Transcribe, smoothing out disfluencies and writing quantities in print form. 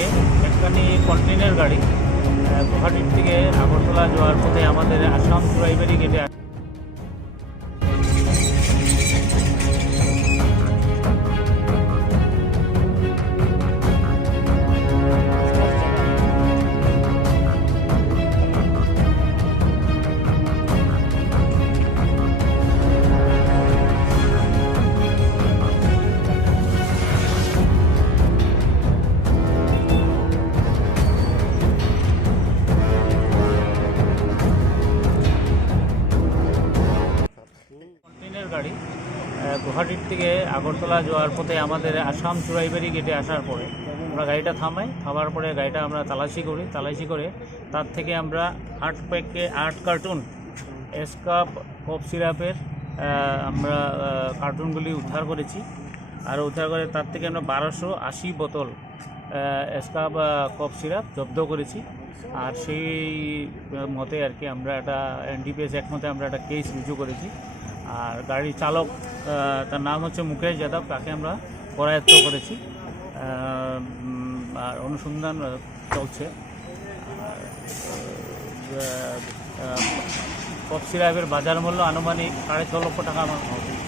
থেকে একখানি কন্টেনার গাড়ি গুয়াহাটির থেকে আগরতলা যাওয়ার পথে আমাদের আসাম চড়াইবাড়ি গেটে গাড়ি গুয়াহাটির থেকে আগরতলা যাওয়ার পথে আমাদের আসাম চড়াইবাড়ি গেটে আসার পরে আমরা গাড়িটা থামার পরে গাড়িটা আমরা তালাশি করে তার থেকে আমরা 8 কার্টুন এসকাপ কফ সিরাপের আমরা কার্টুনগুলি উদ্ধার করেছি। আর উদ্ধার করে তার থেকে আমরা 1280 বোতল এসকাপ কফ সিরাপ জব্দ করেছি। আর সেই মতে আর কি আমরা একটা এনডিপিএস এক মতে আমরা একটা কেস রুজু করেছি। আর গাড়ির চালক তার নাম হচ্ছে মুকেশ যাদব, তাকে আমরা করায়ত্ত করেছি। আর অনুসন্ধান চলছে। কফ সিরাপের বাজার মূল্য আনুমানিক 6.5 লক্ষ টাকা আমার হবে।